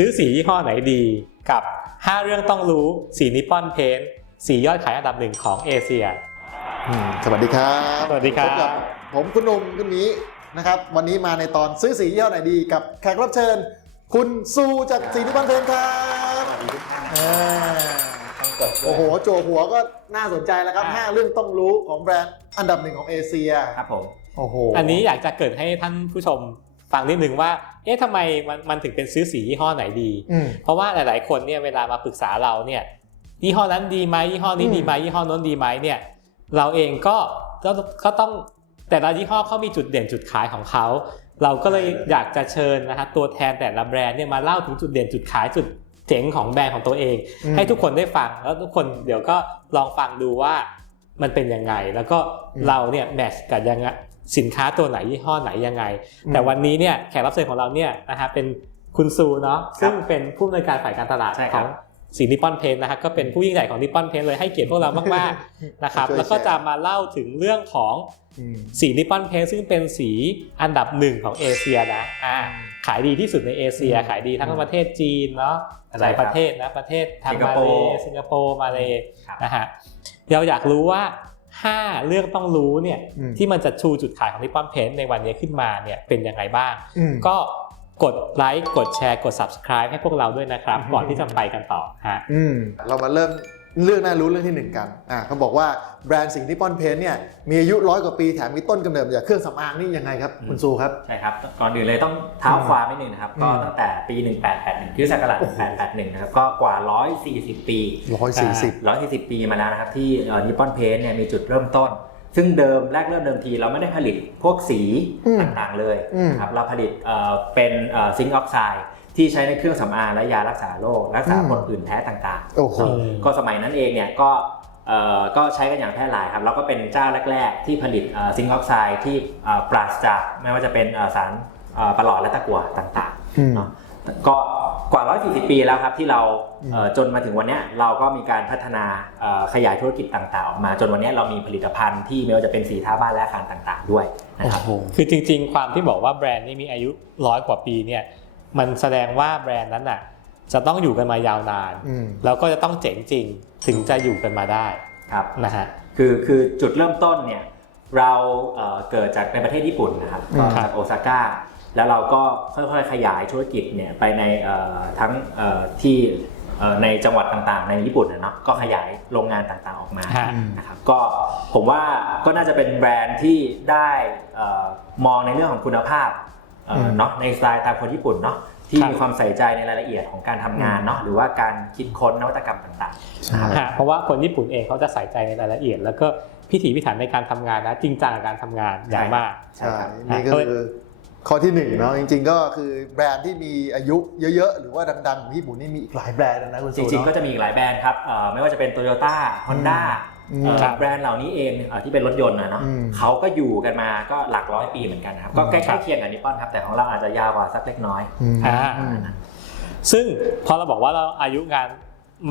ซื้อสียี่ห้อไหนดี กับ 5 เรื่องต้องรู้สีนิปปอนเพนสียอดขายอันดับหนึ่งของเอเชียอืมสวัสดีครับสวัสดีครับ พกับผมคุณหนุ่มคุณหมีนะครับ วันนี้มาในตอนซื้อสียี่ห้อไหนดีกับแขกรับเชิญ คุณซูจากสีนิพันธ์เพลนครับอ่า โอ้โหโจหัวก็น่าสนใจแล้วครับ อ่าห้าเรื่องต้องรู้ของแบรนด์อันดับหนึ่งของเอเชีย ครับผม โอ้โหอันนี้อยากจะเกริดให้ท่านผู้ชมฟังนิดนึงว่า เอ๊ะทำไมมันมันถึงเป็นซื้อสียี่ห้อไหนดีอืมเพราะว่าหลายๆ คนเนี่ยเวลามาปรึกษาเราเนี่ยยี่ห้อนั้นดีไหมยี่ห้อนี้อืมดีไหมยี่ห้อนั้นดีไหมเนี่ยเราเองก็ก็ก็ต้องแต่ละยี่ห้อเขามีจุดเด่นจุดขายของเขา เราก็เลยอยากจะเชิญนะครับตัวแทนแต่ละแบรนด์เนี่ยมาเล่าถึงจุดเด่นจุดขายจุดเจ๋งของแบรนด์ของตัวเองอืมให้ทุกคนได้ฟังแล้วทุกคนเดี๋ยวก็ลองฟังดูว่ามันเป็นยังไง แล้วก็อืมเราเนี่ยแมทช์กับยังไง สินค้าตัวไหนยี่ห้อไหนยังไงอืมแต่วันนี้เนี่ยแขกรับเชิญของเราเนี่ยนะฮะเป็นคุณซูเนาะซึ่งเป็นผู้อำนวยการฝ่ายการตลาดใช่ขครัอบงสีนิปปอนเพนนะฮะก็เป็นผู้ยิ่งใหญ่ของนิปปอนเพนเลยให้เกียรติพวกเรามากๆนะครับช่วยแล้วก็แชร์จะมาเล่าถึงเรื่องของอืมสีนิปปอนเพนซึ่งเป็นสีอันดับหนึ่งของเอเชียนะอ่าขายดีที่สุดในเอเชียอืมขายดีทั้งประเทศจีนเนาะหลายประเทศนะประเทศทางสิงคมาโปเลร์สิงคโปร์มาเลครับนะฮะเราอยากรู้ว่า 5เรื่องต้องรู้เนี่ยอืมที่มันจะชูจุดขายของนิปปอนเพนในวันนี้ขึ้นมาเนี่ยเป็นยังไงบ้างอืมก็กดไลค์กดแชร์กด subscribe ให้พวกเราด้วยนะครับอืมก่อนที่จะไปกันต่อฮะอืมเรามาเริ่ม เรื่องน่ารู้เรื่องที่หนึ่งกันอ่าเขาบอกว่าแบรนด์สิงห์นิปปอนเพนเนี่ยมีอายุร้อยกว่าปีแถมมีต้นกำเนิดมาจากเครื่องสำอางนี่ยังไงครับอืมคุณซูครับ ใช่ครับ ก่อนอื่นเลยต้องเท้าความนิดนึงนะครับอืมก็ตั้งแต่ปี 1881คริสต์ศักราชโอ้โห1881 นะครับ ก็กว่า 140 ปีร้อยสี่สิบ140 ปีมาแล้วนะครับ ที่นิปปอนเพนเนี่ยมีจุดเริ่มต้น ซึ่งเดิมแรกเริ่มเดิมทีเราไม่ได้ผลิตพวกสีอืมต่างๆเลยอืมนะครับเราผลิตเอ่อเป็นซิงค์ออกไซด์ ที่ใช้ในเครื่องสำอางและยารักษาโรครักษาอืมผลผื่นแพ้ต่างๆโอ้โหก็สมัยนั้นเองเนี่ยก็เอ่อก็ใช้กันอย่างแพร่หลายครับแล้วก็เป็นเจ้าแรก ๆ ที่ผลิตซิงค์ออกไซด์ที่เอ่อปราศจากไม่ว่าจะเป็นเอ่อสารเอ่อประหลอดและตะกั่วต่างอืม ๆเนาะก็กว่า 140 ปีแล้วครับที่เราเอ่อจนมาถึงวันเนี้ยเราก็มีการพัฒนาเอ่อขยายธุรกิจต่างๆออกมาจนวันเนี้ยเรามีผลิตภัณฑ์ที่ไม่ว่าจะเป็นสีทาบ้านและอาคารต่างๆ ด้วยนะครับ คือจริงๆ ความที่บอกว่าแบรนด์นี้มีอายุร้อยกว่าปีเนี่ย มันแสดงว่าแบรนด์นั้นน่ะจะต้องอยู่กันมายาวนานอืมแล้วก็จะต้องเจ๋งจริงถึงจะอยู่กันมาได้ครับนะฮะคือคือจุดเริ่มต้นเนี่ยเราเอ่อเกิดจากในประเทศญี่ปุ่นนะครับอืมก็จากโอซาก้าแล้วเราก็ค่อยๆขยายธุรกิจเนี่ยไปในเอ่อทั้งเอ่อที่เอ่อในจังหวัดต่างๆ ในญี่ปุ่นนะเนาะก็ขยายโรงงานต่างๆออกมาฮะนะครับก็ผมว่าก็น่าจะเป็นแบรนด์ที่ได้เอ่อมองในเรื่องของคุณภาพ เอ่อมเนาะในสไตล์ตามคนญี่ปุ่นเนาะที่ครับมีความใส่ใจในรายละเอียดของการทำงานเนาะหรือว่าการคิดค้นนวัตกรรมต่างๆใช่ฮะเพราะว่าคนญี่ปุ่นเองเขาจะใส่ใจในรายละเอียด แล้วก็พิถีพิถันในการทำงานนะจริงจังกับการทำงานอย่างมากใช่ใช่ครับนี่ก็คือข้อที่หนึ่งเนาะจริง ๆ ก็คือแบรนด์ที่มีอายุเยอะๆ หรือว่าดังๆของญี่ปุ่นนี่มีอีกหลายแบรนด์นะคุณจซูริงๆก็เนาะจะมีอีกหลายแบรนด์ครับเอ่อไม่ว่าจะเป็น Toyota Honda อืมเอ่อครับ แบรนด์เหล่านี้เองเอ่อที่เป็นรถยนต์นะเนาะอืมเขาก็อยู่กันมาก็หลักร้อยปีเหมือนกันนะครับก็ใกครัล้บๆเคียงกับนิปปอนครับแต่ของเราอาจจะยาวกว่าสักเล็กน้อยอืมอ่าอืมซึ่งพอเราบอกว่าเราอายุงาน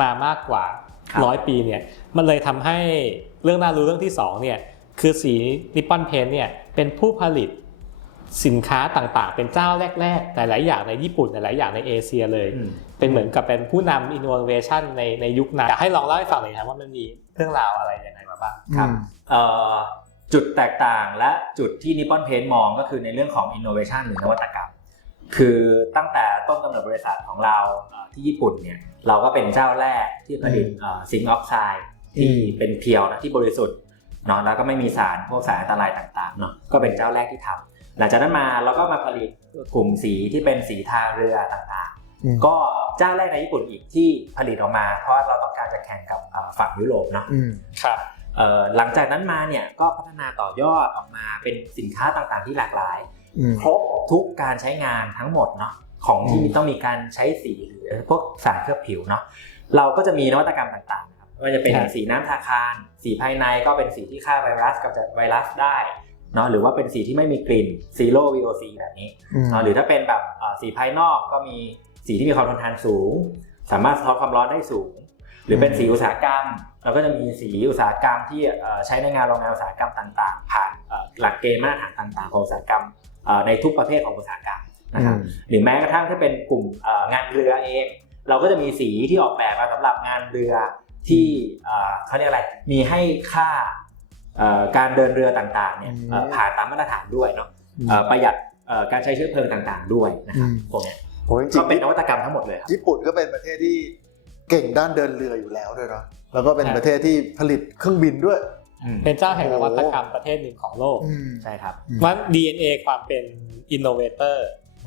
มามากกว่าครับร้อยปีเนี่ยมันเลยทำให้เรื่องน่ารู้เรื่องที่สองเนี่ยคือสีนิปปอนเพนเนี่ยเป็นผู้ผลิตสินค้าต่างๆ เป็นเจ้าแรกๆ หลายๆอย่างในญี่ปุ่นหลายๆอย่างในเอเชียเลยอืมเป็นเหมือนกับเป็นผู้นำอินโนเวชันในในยุคนั้นอยากให้ลองเล่าให้ฟังหน่อยครับว่ามันมี เรื่องราวอะไรยังไงมาบ้างครับเอ่อจุดแตกต่างและจุดที่นิปปอนเพนมองก็คือในเรื่องของ innovation หรือนวัตกรรม คือตั้งแต่ต้นกำเนิดบริษัทของเราเอ่อที่ญี่ปุ่นเนี่ยเราก็เป็นเจ้าแรกที่ผลิตซิงค์ออกไซด์ที่เป็นเพียวนะที่บริสุทธิ์เนาะแล้วก็ไม่มีสารพวกสารอันตรายต่างๆเนาะก็เป็นเจ้าแรกที่ทำหลังจากนั้นมาเราก็มาผลิตกลุ่มสีที่เป็นสีทาเรือต่างอืมๆ ก็เจ้าแรกในญี่ปุ่นอีกที่ผลิตออกมา เพราะเราต้องการจะแข่งกับเอ่อฝั่งยุโรปเนาะอืมครับเอ่อหลังจากนั้นมาเนี่ยก็พัฒนาต่อยอดออกมาเป็นสินค้าต่างๆที่หลากหลายอืมครบทุกการใช้งานทั้งหมดเนาะของที่อืมต้องมีการใช้สีหรือพวกสารเคลือบผิวเนาะเราก็จะมีนวัตกรรมต่างๆนะครับไม่ว่าจะเป็นครับสีน้ำทาคารสีภายในก็เป็นสีที่ฆ่าไวรัสกับจัดไวรัสได้เนาะหรือว่าเป็นสีที่ไม่มีกลิ่น zero VOC แบบนี้อืมเนาะหรือถ้าเป็นแบบเอ่อสีภายนอกก็มี สีที่มีความทนทานสูง สามารถสะท้อนความร้อนได้สูง หรือเป็นสีอุตสาหกรรม เราก็จะมีสีอุตสาหกรรมที่เอ่อใช้ในงานโรงงานอุตสาหกรรมต่างๆ ผ่านเอ่อหลักเกณฑ์มาตรฐานต่างๆ ของอุตสาหกรรมเอ่อในทุกประเภทของอุตสาหกรรมนะครับอืมหรือแม้กระทั่งถ้าเป็นกลุ่มเอ่องานเรือเอง เราก็จะมีสีที่ออกแบบมาสำหรับงานเรือที่เอ่อเขาเรียกอะไรมีให้ค่าเอ่อการเดินเรือต่างๆเนี่ยเอ่อผ่านตามมาตรฐานด้วยเนาะเอ่อประหยัดเอ่อการใช้เชื้อเพลิงต่างๆด้วยนะครับอืมพวกเนี้ ยโหจริก็งเป็นนวัตกรรมทั้งหมดเลยครับๆญี่ปุ่นก็เป็นประเทศที่เก่งด้านเดินเรืออยู่แล้วด้วยเนาะแล้วก็เป็นครับประเทศที่ผลิตเครื่องบินด้วย เป็นเจ้าแห่งนวัตกรรมประเทศหนึ่งของโลกอืมใช่ครับมัน DNA ความเป็น innovator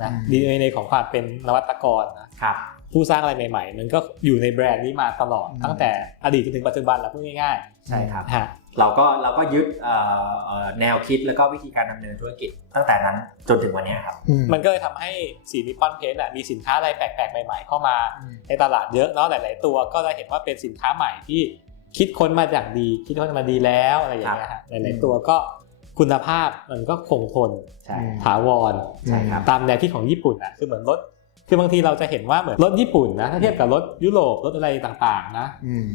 นะอืม DNA ของความเป็นนวัตกรนะครับผู้สร้างอะไรใหม่ๆ มันก็อยู่ในแบรนด์นี้มาตลอดอืมตั้งแต่อดีตจนถึงปัจจุบันแล้วพูดง่ายใช่ครับๆฮะ เราก็เราก็ยึดเอ่อเอ่อแนวคิดแล้วก็วิธีการดำเนินธุรกิจตั้งแต่นั้นจนถึงวันเนี้ยครับอืมมันก็เลยทำให้สีนิปปอนเพนอะมีสินค้าอะไรแปลกๆ ใหม่ ๆ เข้ามาอืมในตลาดเยอะเนาะหลาย ๆ ตัวก็จะเห็นว่าเป็นสินค้าใหม่ที่คิดค้นมาอย่างดี คิดค้นมาดีแล้วอะไรอย่างเงี้ยฮะหลายๆตัวก็คุณภาพมันก็คงทนใช่ถาวรใช่ครับตามแนวคิดของญี่ปุ่นอะคือเหมือนรถคือบางทีเราจะเห็นว่าเหมือนรถญี่ปุ่นนะถ้าเทียบกับรถยุโรปรถอะไรต่างๆ นะอืม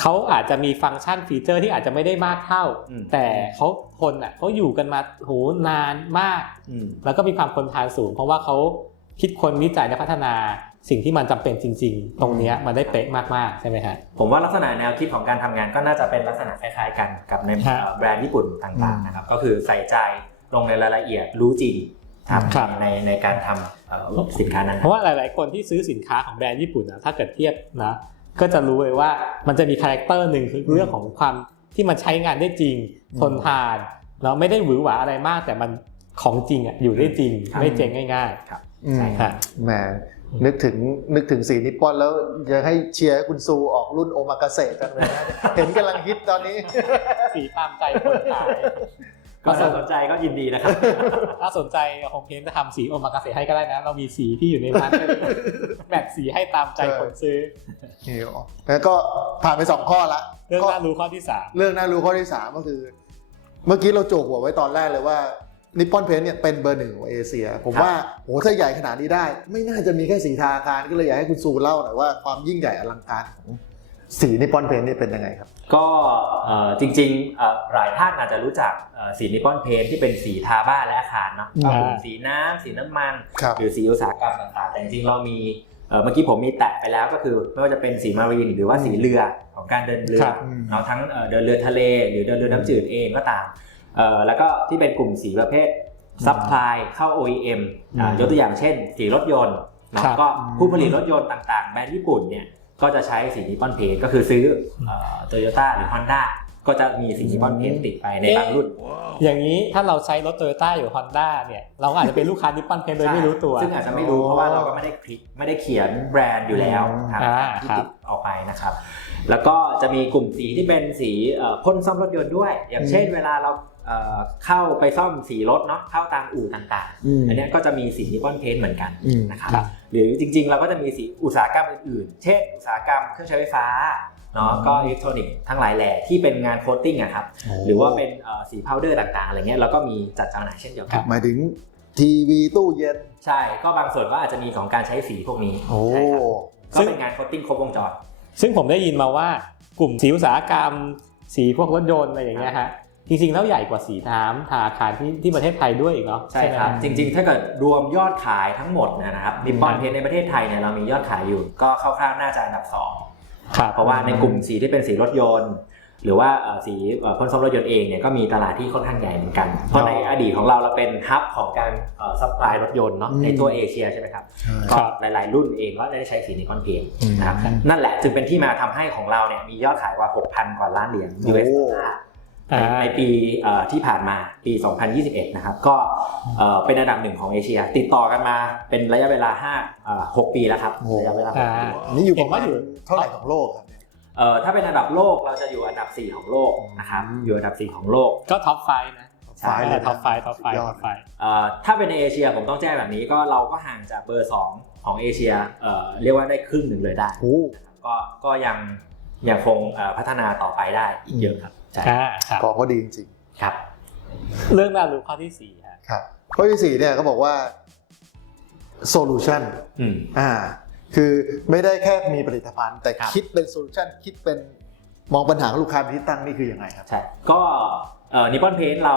เขาอาจจะมีฟังก์ชันฟีเจอร์ที่อาจจะไม่ได้มากเท่าอืมแต่เขาทนอะเขาอยู่กันมาโหนานมากอืมแล้วก็มีความทนทานสูง เพราะว่าเขาคิดคนวิจัยและพัฒนาสิ่งที่มันจำเป็นจริง ๆ ตรงเนี้ยมันได้เป๊ะมากๆใช่ไหมฮะผมว่าลักษณะแนวคิดของการทำงานก็น่าจะเป็นลักษณะคล้ายๆกันกับในฮะเอ่อแบรนด์ญี่ปุ่นต่างอืมๆนะครับก็คือใส่ใจลงในรายละเอียดรู้จริงครับครับในในการทำเอ่อสินค้านั้น เพราะว่าหลาย ๆ คนที่ซื้อสินค้าของแบรนด์ญี่ปุ่นนะถ้าเกิดเทียบนะ ก็จะรู้เลยว่ามันจะมีคาแรคเตอร์หนึ่งคือเรื่องของความที่มันใช้งานได้จริงอืมทนทานแล้วไม่ได้หวือหวาอะไรมาก แต่มันของจริงอะอยู่ได้จริงครับไม่เจ๊งง่ายอืมใช่ๆฮะแหมนึกถึงนึกถึงสีนิปปอนแล้วจะให้เชียร์ให้คุณซูออกรุ่นโอมากาเสะจังเลยนะเห็นกำลังฮิตตอนนี้ สีตามใจคนขาย ก็ถ้าสนใจก็ยินดีนะครับ ถ้าสนใจโฮมเพนจะทำสีโอมากาเสะให้ก็ได้นะ เรามีสีที่อยู่ในร้านให้เลยแมทสีให้ตามใจคนซื้อนี่อ๋อแล้วก็ผ่านไปสองข้อละ เรื่องข้น่ารู้ข้อที่สามเรื่องน่ารู้ข้อที่สามก็คือ เมื่อกี้เราโจกหัวไว้ตอนแรกเลยว่านิปปอนเพนเนี่ยเป็นเบอร์หนึ่งของเอเชีย ผมครับว่าโหถ้าใหญ่ขนาดนี้ได้ ไม่น่าจะมีแค่สีทาอาคารก็เลยอยากให้คุณซูเล่าหน่อยว่าความยิ่งใหญ่อลังการของ สีนิปปอนเพนเนี่ยเป็นยังไงครับ ก็เอ่อจริงๆเอ่อหลายท่านอาจจะรู้จักเอ่อสีนิปปอนเพนที่เป็นสีทาบ้านและอาคารเนาะอืมก็คือสีน้ำสีน้ำมันครับหรือสีอุตสาหกรรมต่างๆ แต่จริงๆเรามีเอ่อเมื่อกี้ผมมีแตะไปแล้วก็คือไม่ว่าจะเป็นสีมารีนหรือว่าสีเรือของการเดินเรือครับเนาะทั้งเอ่อเดินเรือทะเล หรือเดินเรือน้ำจืดเองก็ตามเอ่อแล้วก็ที่เป็นกลุ่มสีประเภทซัพพลายเข้า OEM อ่าอืมยกตัวอย่างเช่น สีรถยนต์เนาะครับก็ผู้ผลิตรถยนต์ต่างๆ แบรนด์ญี่ปุ่นเนี่ย ก็จะใช้สีนิปปอนเพนก็คือซื้อโตโยต้าหรือ Honda ก็จะมีสีนิปปอนเพนติดไปในบางรุ่น อย่างนี้ถ้าเราใช้รถโตโยต้าอยู่ฮอนด้าเนี่ยเราก็อาจจะเป็นลูกค้านิปปอนเพนโดยไม่รู้ตัว ซึ่งอาจจะไม่รู้เพราะว่าเราก็ไม่ได้คลิกไม่ได้เขียนแบรนด์อยู่แล้วครับอ่าที่ครับติดออกไปนะครับ แล้วก็จะมีกลุ่มสีที่เป็นสีเอ่อพ่นซ่อมรถยนต์ด้วย อย่างเช่นเวลาเรา เอ่อเข้าไปซ่อมสีรถเนาะเข้าตามอู่ต่างๆ อันเนี้ยก็จะมีสีนิปปอนเพนเหมือนกันอืมนะครับครับหรือจริงๆ เราก็จะมีสีอุตสาหกรรมอื่นๆ เช่น อุตสาหกรรมเครื่องใช้ไฟฟ้าเนาะก็อิเล็กทรอนิกส์ทั้งหลายแหล่ที่เป็นงานโคตติ้งอะครับหรือว่าเป็นเอ่อสีพาวเดอร์ต่างๆอะไรเงี้ยเราก็มีจัดจำหน่ายเช่นเดียวกันหมายถึงทีวีตู้เย็นใช่ก็บางส่วนก็อาจจะมีของการใช้สีพวกนี้โอ้ใช่ครับก็เป็นงานโคตติ้งครบวงจรซึ่งผมได้ยินมาว่ากลุ่มสีอุตสาหกรรมสีพวกรถยนต์อะไรอย่างเงี้ยฮะ จริงๆแล้วใหญ่กว่าสีน้ำทาอาคารที่ที่ประเทศไทยด้วยอีกเนาะใช่ไหมครับ จริง ๆ ถ้าเกิดรวมยอดขายทั้งหมดนะครับนิปปอนเพนในประเทศไทยเนี่ยเรามียอดขายอยู่ ก็คร่าวๆน่าจะอันดับสองครับเพราะว่าในกลุ่มสีที่เป็นสีรถยนต์ หรือว่าเอ่อสีเอ่อพ่นซ่อมรถยนต์เองเนี่ยก็มีตลาดที่ค่อนข้างใหญ่เหมือนกัน เพราะในอดีตของเราเราเป็นฮับของการซัพพลายรถยนต์เนาะอืมในตัวเอเชียใช่ไหมครับครัก็บหลายๆรุ่นเองก็ได้ใช้สีนิปปอนเพนอืมนะครับนั่นแหละจึงเป็นที่มาทำให้ของเราเนี่ยมียอดขายกว่า 6,000 กว่าล้านเหรียญโอ้ US ดอลลาร์ ในอ่าในปีเอ่อที่ผ่านมาปี 2021 นะครับ ก็เอ่อเป็นอันดับหนึ่งของเอเชีย ติดต่อกันมาเป็นระยะเวลา5เอ่อ6ปีแล้วครับโอ้ระยะเวลาหกปีอ่าอันนี้อยู่ประมาณเห็นว่าอยู่เท่าไหร่ของโลกครับเอ่อถ้าเป็นอันดับโลกเราจะอยู่อันดับ 4 ของโลกนะครับอืมอยู่อันดับ 4 ของโลกก็ท็อปไฟนะใช่เลยนะท็อปไฟท็อปไฟสุดยอท็ดอปไฟเอ่อถ้าเป็นในเอเชียผมต้องแจ้งแบบนี้ก็เราก็ห่างจากเบอร์ 2 ของเอเชียเอ่อเรียกว่าได้ครึ่งหนึ่งเลยได้โอ้นะครับก็ก็ยังยังคงเอ่อพัฒนาต่อไปได้อีกเยอะครับ ใช่อ่าครับกองก็ดีจริงครับ เรื่องน่ารู้ข้อที่สี่ฮะๆครับข้อที่สี่เนี่ยเขาบอกว่า solution อืมอ่าคือไม่ได้แค่มีผลิตภัณฑ์ แต่ครับคิดเป็นโซลูชันคิดเป็นมองปัญหาของลูกค้าเป็นที่ตั้งนี่คือยังไงครับใช่ก็นิปปอนเพนเรา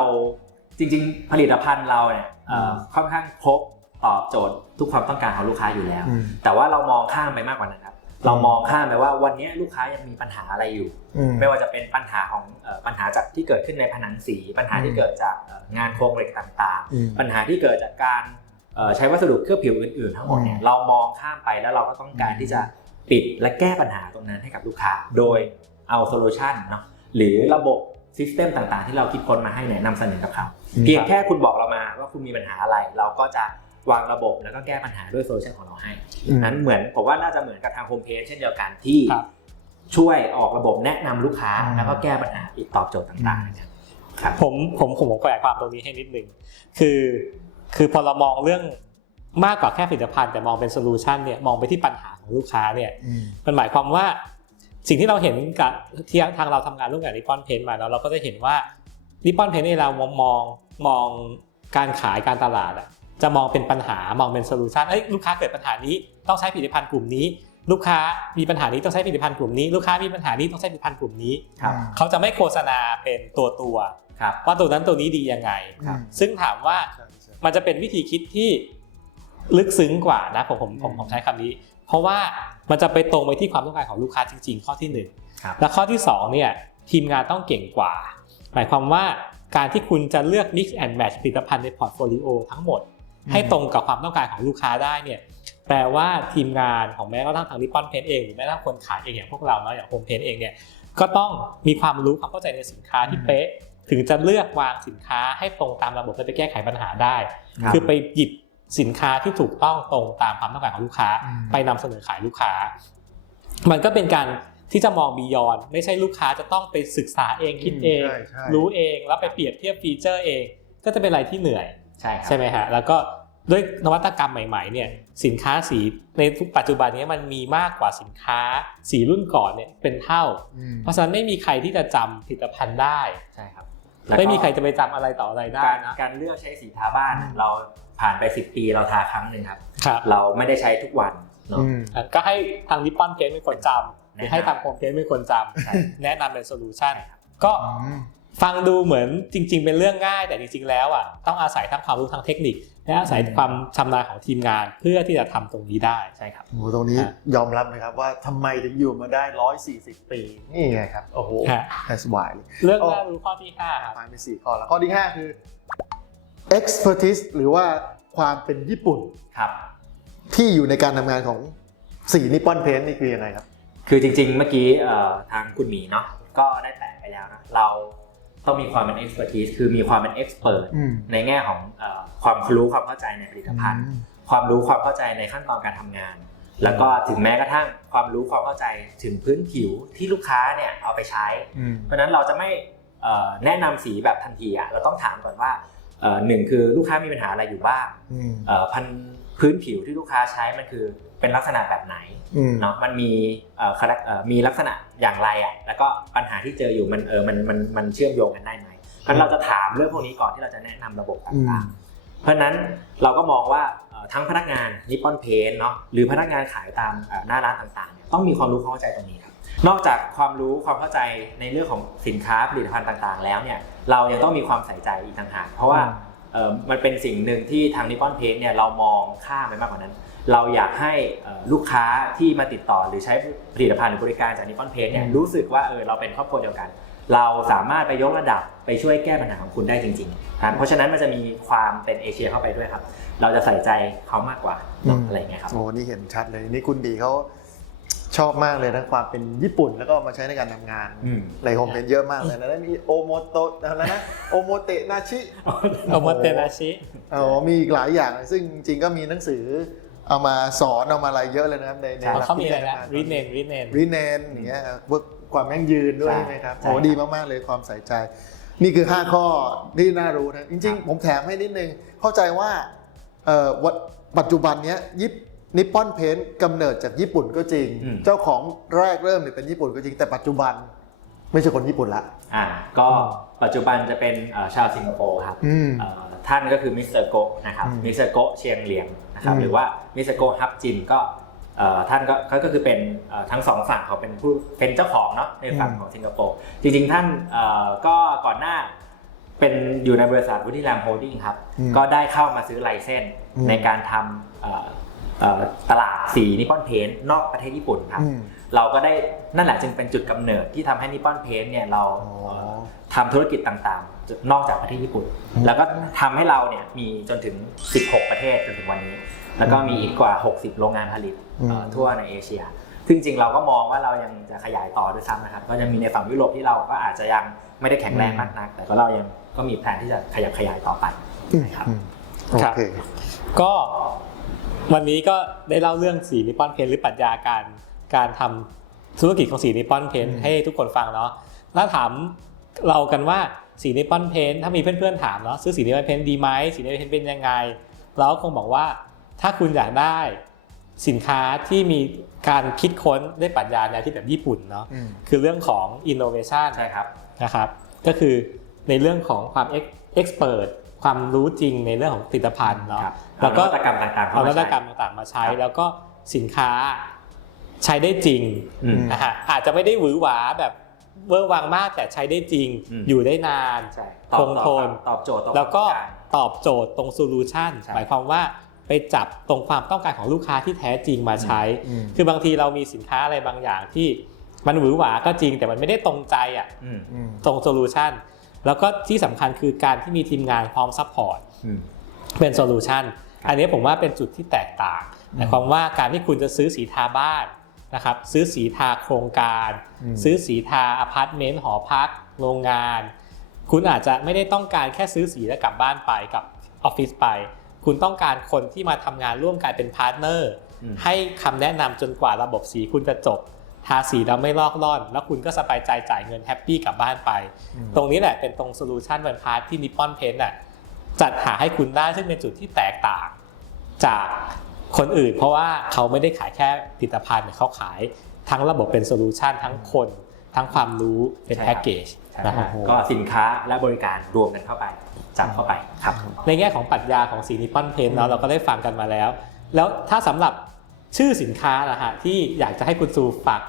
จริง ๆ ผลิตภัณฑ์เราเนี่ยเอ่อค่อนข้างครบตอบโจทย์ทุกความต้องการของลูกค้าอยู่แล้วอืมแต่ว่าเรามองข้ามไปมากกว่านั้นครับ เรามองข้ามไปว่าวันนี้ลูกค้ายังมีปัญหาอะไรอยู่อืมไม่ว่าจะเป็นปัญหาของเอ่อปัญหาจากที่เกิดขึ้นในผนังสี ปัญหาที่เกิดจากเอ่องานโครงเหล็กต่างอืมๆปัญหาที่เกิดจากการเอ่อใช้วัสดุเคลือบผิวอื่นๆ ทั้งหมดเนี่ยอืมเรามองข้ามไปแล้วเราก็ต้องการที่จะปิดและแก้ปัญหาตรงนั้นให้กับลูกค้า โดยเอาโซลูชันเนาะหรือระบบซิสเต็มต่างๆ ที่เราคิดค้นมาให้เนี่ยนำเสนอกับเขาเพียงแค่คุณบอกเรามาว่าคุณมีปัญหาอะไร เราก็จะ วางระบบแล้วก็แก้ปัญหาด้วยโซลูชันของเราให้อืมนั้นเหมือนผมว่าน่าจะเหมือนกับทางโฮมเพจเช่นเดียวกันที่ครับช่วยออกระบบแนะนำลูกค้าอืมแล้วก็แก้ปัญหาอีกตอบโจทย์ต่างๆนะครับครับผมผมผมผมขยายความตรงนี้ให้นิดนึงคือคือพอเรามองเรื่องมากกว่าแค่ผลิตภัณฑ์แต่มองเป็นโซลูชันเนี่ยมองไปที่ปัญหาของลูกค้าเนี่ยอืมมันหมายความว่าสิ่งที่เราเห็นกับที่ทางเราทำงานร่วมกับนิปปอนเพนมาแล้วเราก็จะเห็นว่านิปปอนเพนเนี่ยเรามองมองมองการขายการตลาดอะ จะมองเป็นปัญหามองเป็นโซลูชันเอ้ยลูกค้าเกิดปัญหานี้ต้องใช้ผลิตภัณฑ์กลุ่มนี้ ลูกค้ามีปัญหานี้ต้องใช้ผลิตภัณฑ์กลุ่มนี้ลูกค้ามีปัญหานี้ต้องใช้ผลิตภัณฑ์กลุ่มนี้ครับเขาจะไม่โฆษณาเป็นตัวตัวครับๆว่าตัวนั้นตัวนี้ดียังไงครับซึ่งถามว่าใช่ใช่มันจะเป็นวิธีคิดที่ลึกซึ้งกว่านะผมผมผมผมใช้คำนี้ เพราะว่ามันจะไปตรงไปที่ความต้องการของลูกค้าจริง ๆ ข้อที่หนึ่งครับและข้อที่สองเนี่ยทีมงานต้องเก่งกว่า หมายความว่าการที่คุณจะเลือก mix and match ผลิตภัณฑ์ในพอร์ตโฟลิโอทั้งหมด ให้ตรงกับความต้องการของลูกค้าได้เนี่ยแปลว่าทีมงานของแม้กระทั่งทางนิปปอนเพนเองหรือแม้กระทั่งคนขายเองอย่างพวกเราเนาะอย่างโฮมเพนเองเนี่ยก็ต้องมีความรู้ความเข้าใจในสินค้าที่เป๊ะถึงจะเลือกวางสินค้าให้ตรงตามระบบและไปแก้ไขปัญหาได้ครับคือไปหยิบสินค้าที่ถูกต้องตรงตามความต้องการของลูกค้าอืมไปนำเสนอขายลูกค้า มันก็เป็นการที่จะมองบียอนไม่ใช่ลูกค้าจะต้องไปศึกษาเองคิดเองใช่ใช่รู้เองแล้วไปเปรียบเทียบฟีเจอร์เอง ก็จะเป็นอะไรที่เหนื่อย ใช่ครับใช่ไหมฮะแล้วก็ด้วยนวัตกรรมใหม่ๆเนี่ยสินค้าสีในทุกปัจจุบันนี้มันมีมากกว่าสินค้าสีรุ่นก่อนเนี่ยเป็นเท่าอืมเพราะฉะนั้นไม่มีใครที่จะจำผลิตภัณฑ์ได้ใช่ครับแล้วก็ไม่มีใครจะไปจำอะไรต่ออะไรได้การนะการเลือกใช้สีทาบ้านอืมเราผ่านไป 10 ปีเราทาครั้งหนึ่งครับครับเราไม่ได้ใช้ทุกวันเนาะอืมก็ให้ทางนิปปอนเพนเป็นคนจำหรือให้ทางโฮมเพนเป็นคนจใช่ำแนะนำเป็นโซลูชันก็อืม ฟังดูเหมือนจริง ๆ เป็นเรื่องง่ายแต่จริง ๆ แล้วอะต้องอาศัยทั้งความรู้ทางเทคนิค และอาศัยอืมความชำนาญของทีมงานเพื่อที่จะทำตรงนี้ได้ใช่ครับโอ้โหตรงนี้ฮะยอมรับนะครับว่าทำไมถึงอยู่มาได้ 140 ปีนี่ไงครับโอ้โหฮะ that's why เรื่องโอ้น่ารู้ข้อที่ห้าครับผ่านไปสี่ข้อแล้วข้อที่ 5 คือ expertise หรือว่าความเป็นญี่ปุ่นครับ ที่อยู่ในการทำงานของสีนิปปอนเพนนี่คือยังไงครับ คือจริง ๆ เมื่อกี้เอ่อทางคุณหมีเนาะก็ได้แตะไปแล้วนะเรา ต้องมีความเป็น expertise คือมีความเป็น expert อืมในแง่ของเอ่อความรู้ความเข้าใจในผลิตภัณฑ์ ความรู้ความเข้าใจในขั้นตอนการทำงาน แล้วก็ถึงแม้กระทั่งความรู้ความเข้าใจถึงพื้นผิวที่ลูกค้าเนี่ยเอาไปใช้อืมเพราะฉะนั้นเราจะไม่เอ่อแนะนำสีแบบทันทีอะเราต้องถามก่อนว่าเอ่อหนึ่งคือลูกค้ามีปัญหาอะไรอยู่บ้างอืมเอ่อพันพื้นผิวที่ลูกค้าใช้มันคือเป็นลักษณะแบบไหนอืมเนาะมันมีเอ่อ character- เอ่อมีลักษณะอย่างไรอะแล้วก็ปัญหาที่เจออยู่มันเออมันมันมันเชื่อมโยงกันได้ไหมเพราะฉะนั้นเราจะถามเรื่องพวกนี้ก่อนที่เราจะแนะนำระบบอืมต่างๆ เพราะฉะนั้นเราก็มองว่าเอ่อทั้งพนักงานนิปปอนเพนเนาะหรือพนักงานขายตามเอ่อหน้าร้านต่างๆเนี่ยต้องมีความรู้ความเข้าใจตรงนี้ครับนอกจากความรู้ความเข้าใจในเรื่องของสินค้าผลิตภัณฑ์ต่างๆ แล้วเนี่ยเรายังต้องมีความใส่ใจอีกต่างหากเพราะว่าเอ่อมันเป็นสิ่งหนึ่งที่ทางนิปปอนเพนเนี่ยเรามองข้ามไปมากกว่านั้น เราอยากให้เอ่อลูกค้าที่มาติดต่อหรือใช้ผลิตภัณฑ์หรือบริการจากนิปปอนเพนเนี่ยอืมรู้สึกว่าเออเราเป็นครอบครัวเดียวกัน เราสามารถไปยกระดับไปช่วยแก้ปัญหาของคุณได้จริงๆครับเพราะฉะนั้นมันจะมีความเป็นเอเชียเข้าไปด้วยครับ เราจะใส่ใจเขามากกว่าเนอะอะไรอย่างเงี้ยครับโอ้นี่เห็นชัดเลยนี่คุณบีเขาชอบมากเลยนะความเป็นญี่ปุ่นแล้วก็เอามาใช้ในการทำงานอืมในโฮมเพนเยอะมากเลยนะแล้วมีโอโมโตะอะไรนะโอโมเตะนาชิโอโมเตนาชิอ๋อมีอีกหลายอย่างเลยซึ่งจริงๆก็มีหนังสือ เอามาสอนเอามาอะไรเยอะเลยนะครับในในใช่หลักเขามีอะไรนะวิรีเนนรีเนนรีเนนอย่างเงี้ยพวกความยั่งยืนด้วยใช่ใช่ไหมครับใช่โอ้ครับดีมากๆเลยความใส่ใจ นี่คือ 5 ข้อที่น่ารู้นะจริง ๆ ผมแถมให้นิดนึงเข้าใจว่าเอ่อวัดปัจจุบันเนี้ยยิปนิปปอนเพนกำเนิดจากญี่ปุ่นก็จริงอืมเจ้าของแรกเริ่มเนี่ยเป็นญี่ปุ่นก็จริงแต่ปัจจุบันไม่ใช่คนญี่ปุ่นละอ่าก็ปัจจุบันจะเป็นเอ่อชาวสิงคโปร์ครับอืมเอ่อ ท่านก็คือมิสเตอร์โกะนะครับอืมมิสเตอร์โกะเชียงเหลียงนะครับอืมหรือว่ามิสเตอร์โกะฮับจินก็เอ่อท่านก็เขาก็คือเป็นเอ่อทั้งสองฝั่งเขาเป็นผู้เป็นเจ้าของเนาะในฝั่งของสิงคโปร์จริงๆท่านเอ่อก็ก่อนหน้าเป็นอยู่ในบริษัทวุฒิแรมโฮลดิ้งครับอืมก็ได้เข้ามาซื้อไลเซนส์อืมในการทำเอ่อเอ่อตลาดสีนิปปอนเพนนอกประเทศญี่ปุ่นครับอืม เราก็ได้นั่นแหละจึงเป็นจุดกำเนิดที่ทำให้นิปปอนเพนเนี่ยเราอ๋อเอ่อทำธุรกิจต่างๆ นอกจากประเทศญี่ปุ่นอืมแล้วก็ทำให้เราเนี่ยมีจนถึง 16 ประเทศจนถึงวันนี้ แล้วก็มีอีกกว่า 60 โรงงานผลิตเอ่อทั่วในเอเชีย ซึ่งจริงๆเราก็มองว่าเรายังจะขยายต่อด้วยซ้ำนะครับ ก็จะมีในฝั่งยุโรปที่เราก็อาจจะยังไม่ได้แข็งแรงมากนัก แต่ก็เรายังก็มีแผนที่จะขยับขยายต่อไปอืมครับอืมโอครับเคก็วันนี้ก็ได้เล่าเรื่องสีนิปปอนเพนหรือปรัชญาการ การทำธุรกิจของสีนิปปอนเพนอืมให้ทุกคนฟังเนาะแล้วถามเรากันว่าสีนิปปอนเพนถ้ามีเพื่อนๆถามเนาะซื้อสีนิปปอนเพนดีไหมสีนิปปอนเพนเป็นยังไง เราก็คงบอกว่าถ้าคุณอยากได้สินค้าที่มีการคิดค้นด้วยปรัชญาแนวคิดแบบญี่ปุ่นเนาะอืมคือเรื่องของ innovation ใช่ครับนะครับ ก็คือในเรื่องของความ expert ความรู้จริงในเรื่องของผลิตภัณฑ์เนาะครับแล้วก็เอานวัตกรรมต่างๆเอาเข้านมาวัตใช้กรรมต่างๆมาใช้ครับแล้วก็สินค้า ใช้ได้จริงอืมนะฮะอาจจะไม่ได้หวือหวาแบบเวอร์วังมากแต่ใช้ได้จริงอืมอยู่ได้นานใช่คงทนตอบโจทย์ต่อแล้วก็ความต้องารตอบโจทย์ตรงโซลูชันใช่หมายความว่าไปจับตรงความต้องการของลูกค้าที่แท้จริงมาใช้อืมคือบางทีเรามีสินค้าอะไรบางอย่างที่มันหวือหวาก็จริง แต่มันไม่ได้ตรงใจอะอืมอืมตรงโซลูชันแล้วก็ที่สำคัญคือการที่มีทีมงานพร้อมซัพพอร์ตอืมเป็นโซลูชันอันนี้ผมว่าเป็นจุดที่แตกต่างหมายความว่าการที่คุณจะซื้อสีทาบ้าน นะครับซื้อสีทาโครงการอืมซื้อสีทาอพาร์ตเมนต์หอพัก โรงงาน คุณอาจจะไม่ได้ต้องการแค่ซื้อสีแล้วกลับบ้านไปกับออฟฟิศไป คุณต้องการคนที่มาทำงานร่วมกันเป็นพาร์ทเนอร์อืมให้คำแนะนำจนกว่าระบบสีคุณจะจบทาสีแล้วไม่ลอกล่อน แล้วคุณก็สบายใจจ่ายเงินแฮปปี้กลับบ้านไปอืมตรงนี้แหละเป็นตรงโซลูชันวันพาร์ทที่นิปปอนเพนน่ะจัดหาให้คุณได้ซึ่งเป็นจุดที่แตกต่าง จาก คนอื่น เพราะว่าเขาไม่ได้ขายแค่ผลิตภัณฑ์เขาขายทั้งระบบเป็นโซลูชันทั้งคนทั้งความรู้เป็นใช่ครับแพ็กเกจใช่นะครัฮะบก็สินค้าและบริการรวมกันเข้าไปจับเข้าไปครับ ในแง่ของปรัชญาของสีนิปปอนเพนเนาะเราก็ได้ฟังกันมาแล้ว แล้วถ้าสำหรับชื่อสินค้านะฮะที่อยากจะให้คุณซูฝาก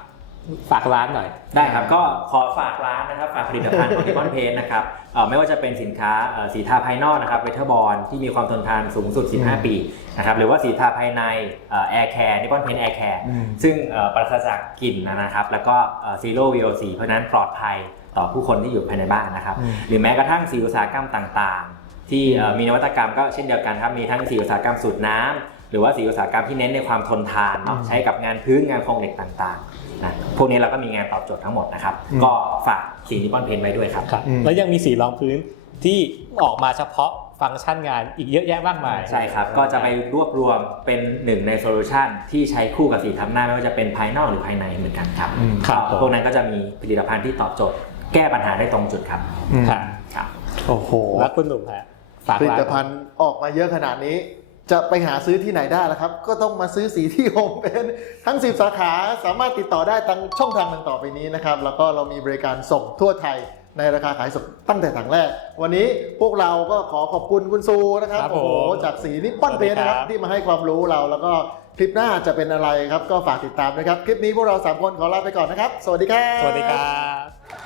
ฝากร้านหน่อย ได้ครับก็ขอฝากร้านนะครับฝากผลิตภัณฑ์ของ Nippon Paint นะครับเอ่อไม่ว่าจะเป็นสินค้าเอ่อสีทาภายนอกนะครับเวเทอร์บอลที่มีความทนทานสูงสุด 15 ปีนะครับหรือว่าสีทาภายในแอร์แคร์นิปปอนเพนแอร์แคร์อืม ซึ่งเอ่อปราศจากกลิ่นนะครับแล้วก็ซีโร่ VOC เพราะฉะนั้นปลอดภัยต่อผู้คนที่อยู่ภายในบ้านนะครับอืมหรือแม้กระทั่งสีอุตสาหกรรมต่างๆ ที่เอ่อมีนวัตกรรมก็เช่นเดียวกันครับมีทั้งสีอุตสาหกรรมสูตรน้ำ หรือว่าสีอุตสาหกรรมที่เน้นในความทนทานเนาะอืมใช้กับงานพื้นงานโครงเหล็กต่างๆนะพวกนี้เราก็มีงานตอบโจทย์ทั้งหมดนะครับอืมก็ฝากสีนิปปอนเพนไว้ด้วยครับ ครับอืมแล้วยังมีสีรองพื้นที่ออกมาเฉพาะฟังก์ชันงานอีกเยอะแยะมากมายใช่ครับ ก็จะไปรวบรวมเป็นหนึ่งในโซลูชันที่ใช้คู่กับสีทำหน้าไม่ว่าจะเป็นภายนอกหรือภายในเหมือนกันครับอืมครับก็พวกนั้นก็จะมีผลิตภัณฑ์ที่ตอบโจทย์ แก้ปัญหาได้ตรงจุดครับอืมครับครับโอ้โหแล้วคุณหนุ่มฮะฝากผลิร้านตภัณฑ์ออกมาเยอะขนาดนี้ จะไปหาซื้อที่ไหนได้ล่ะครับ ก็ต้องมาซื้อสีที่โฮมเป็นทั้ง 10 สาขาสามารถติดต่อได้ทางช่องทางดังต่อไปนี้นะครับ แล้วก็เรามีบริการส่งทั่วไทยในราคาขายส่งตั้งแต่ถังแรก วันนี้พวกเราก็ขอขอบคุณคุณซูนะครับครับโอ้โหผมจากสีนิปปอนเพนนะครับสวัสดีครับ ที่มาให้ความรู้เราแล้วก็คลิปหน้าจะเป็นอะไรครับก็ฝากติดตามนะครับคลิปนี้พวกเราสามคนขอลาไปก่อนนะครับ สวัสดีครับ สวัสดีครับ